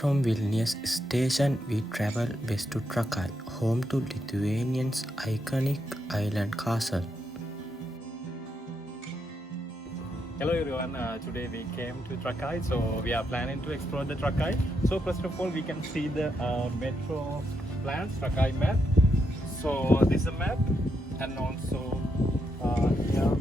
from Vilnius station, we travel west to Trakai, home to Lithuania's iconic island castle. Hello everyone, today we came to Trakai, so we are planning to explore the Trakai. So first of all we can see the metro plans, Trakai map. So this is a map, and also here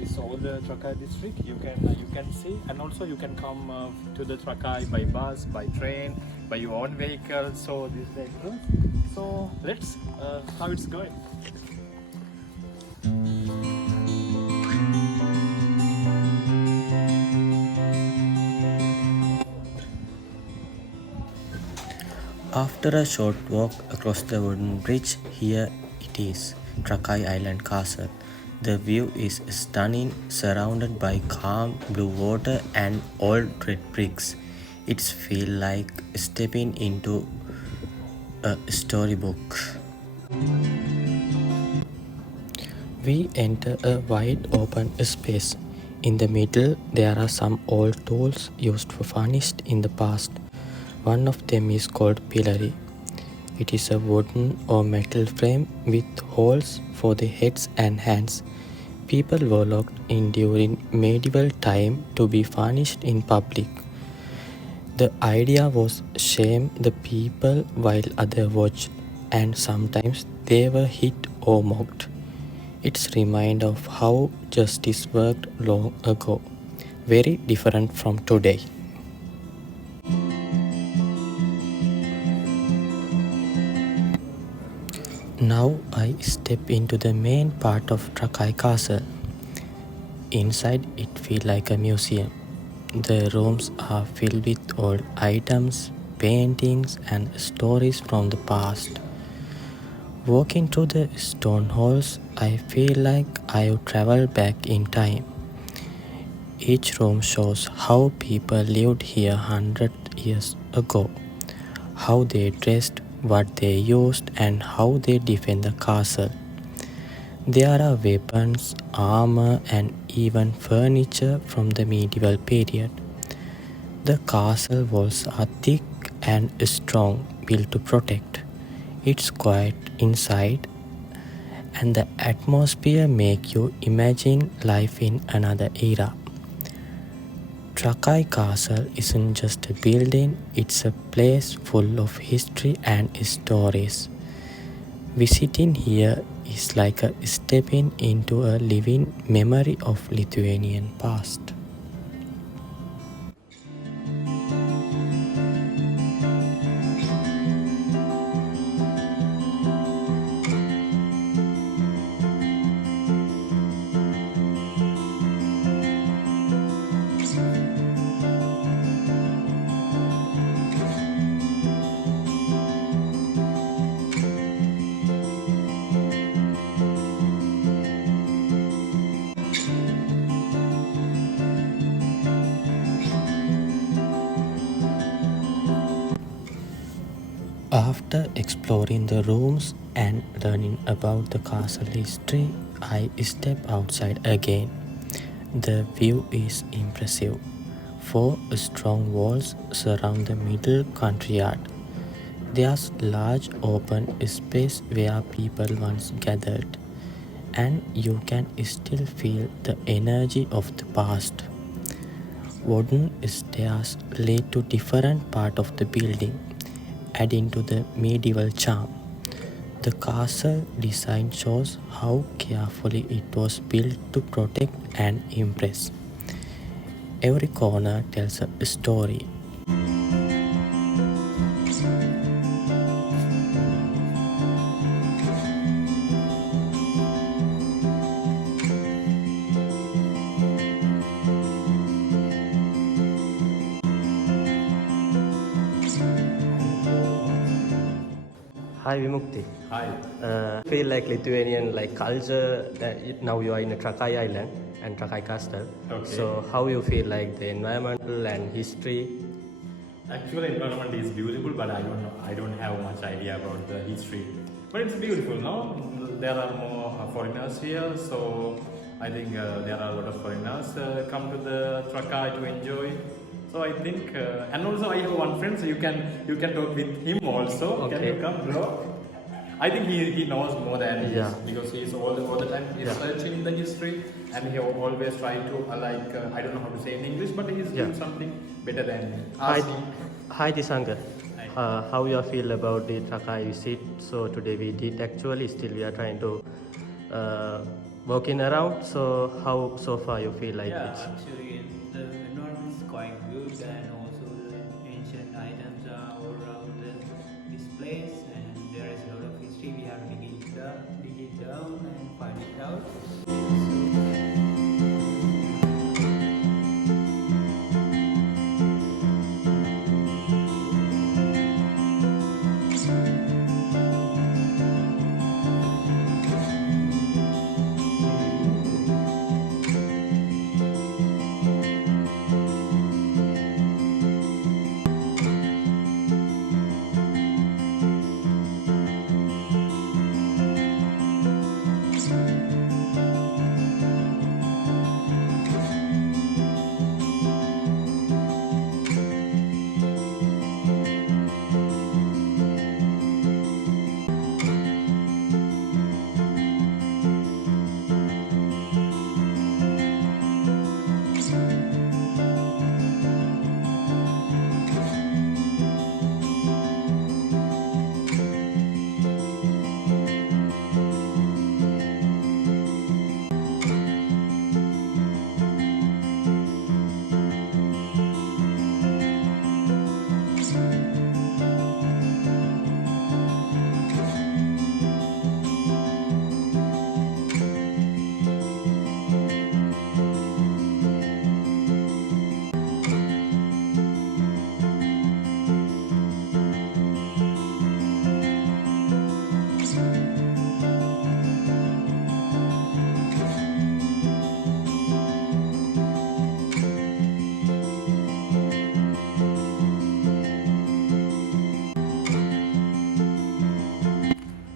is all the Trakai district you can see, and also you can come to the Trakai by bus, by train, by your own vehicle. So this is the entrance. So let's how it's going. After a short walk across the wooden bridge, here it is, Trakai Island Castle. The view is stunning, surrounded by calm blue water and old red bricks. It feels like stepping into a storybook. We enter a wide open space. In the middle, there are some old tools used for furnished in the past. One of them is called pillory. It is a wooden or metal frame with holes for the heads and hands. People were locked in during medieval time to be furnished in public. The idea was shame the people while others watched, and sometimes they were hit or mocked. It's a reminder of how justice worked long ago, very different from today. Now I step into the main part of Trakai Castle. Inside it feels like a museum. The rooms are filled with old items, paintings and stories from the past. Walking through the stone halls, I feel like I've traveled back in time. Each room shows how people lived here 100 years ago, how they dressed, what they used and how they defend the castle. There are weapons, armor and even furniture from the medieval period. The castle walls are thick and strong, built to protect. It's quiet inside and the atmosphere makes you imagine life in another era. Trakai Castle isn't just a building, it's a place full of history and stories. Visiting here is like a stepping into a living memory of Lithuanian past. After exploring the rooms and learning about the castle history, I step outside again. The view is impressive. Four strong walls surround the middle courtyard. There's large open space where people once gathered, and you can still feel the energy of the past. Wooden stairs lead to different parts of the building, adding to the medieval charm. The castle design shows how carefully it was built to protect and impress. Every corner tells a story. Hi Vimukti. Hi. Feel like Lithuanian like culture that now you are in a Trakai island and Trakai Castle. Okay. So how you feel like the environmental and history? Actually, environment is beautiful, but I don't know. I don't have much idea about the history. But it's beautiful, no? There are more foreigners here, so I think there are a lot of foreigners come to the Trakai to enjoy. So I think, and also I have one friend, so you can talk with him also. Can Okay. you come, bro? I think he knows more than Yeah. this because he's all the time researching the history, and he always try to I don't know how to say in English, but he's Yeah. doing something better than me. Hi, Ask him. hi Disanga. How you feel about the Trakai visit? So today we did actually, still we are trying to walking around. So how so far you feel like Yeah, it's actually, the environment is quite good, and also the ancient items are all around this place, and there is a lot of history. We have to dig it down and find it out.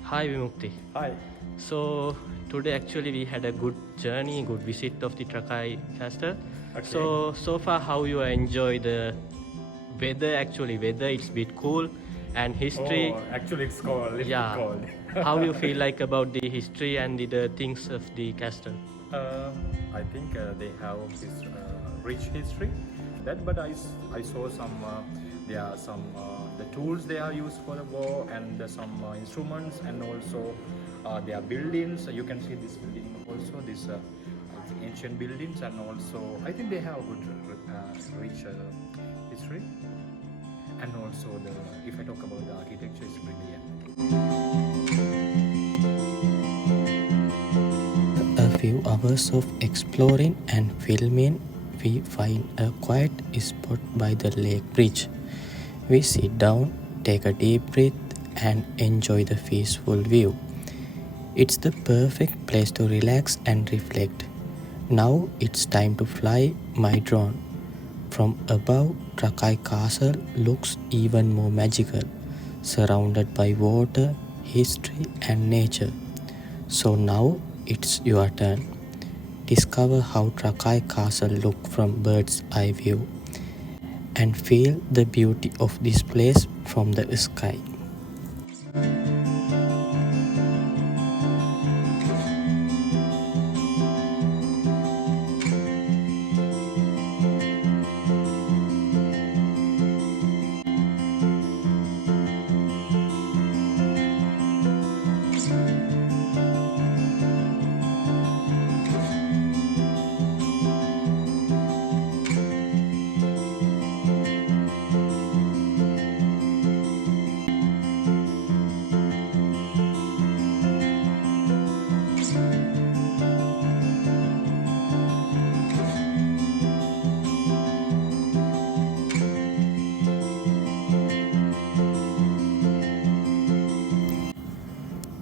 Hi Vimukti. Hi. So today actually we had a good journey, good visit of the Trakai Castle. Okay. So far how you enjoy the weather? Actually weather it's bit cool and history. Oh, actually it's cold. Little Yeah. cold. How you feel like about the history and the things of the castle? I think they have this rich history. But I saw some there are some the tools they are used for the war and some instruments, and also there are buildings. You can see this building also, this I think ancient buildings, and also I think they have good rich history. And also if I talk about the architecture, it's brilliant. A few hours of exploring and filming, we find a quiet spot by the lake bridge. We sit down, take a deep breath, and enjoy the peaceful view. It's the perfect place to relax and reflect. Now it's time to fly my drone. From above, Trakai Castle looks even more magical, surrounded by water, history, and nature. So now it's your turn. Discover how Trakai Castle looks from bird's eye view and feel the beauty of this place from the sky.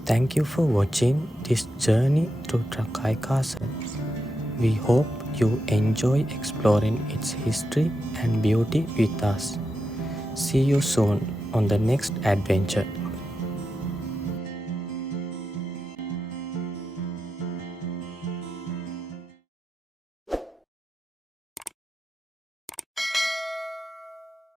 Thank you for watching this journey through Trakai Castle. We hope you enjoy exploring its history and beauty with us. See you soon on the next adventure.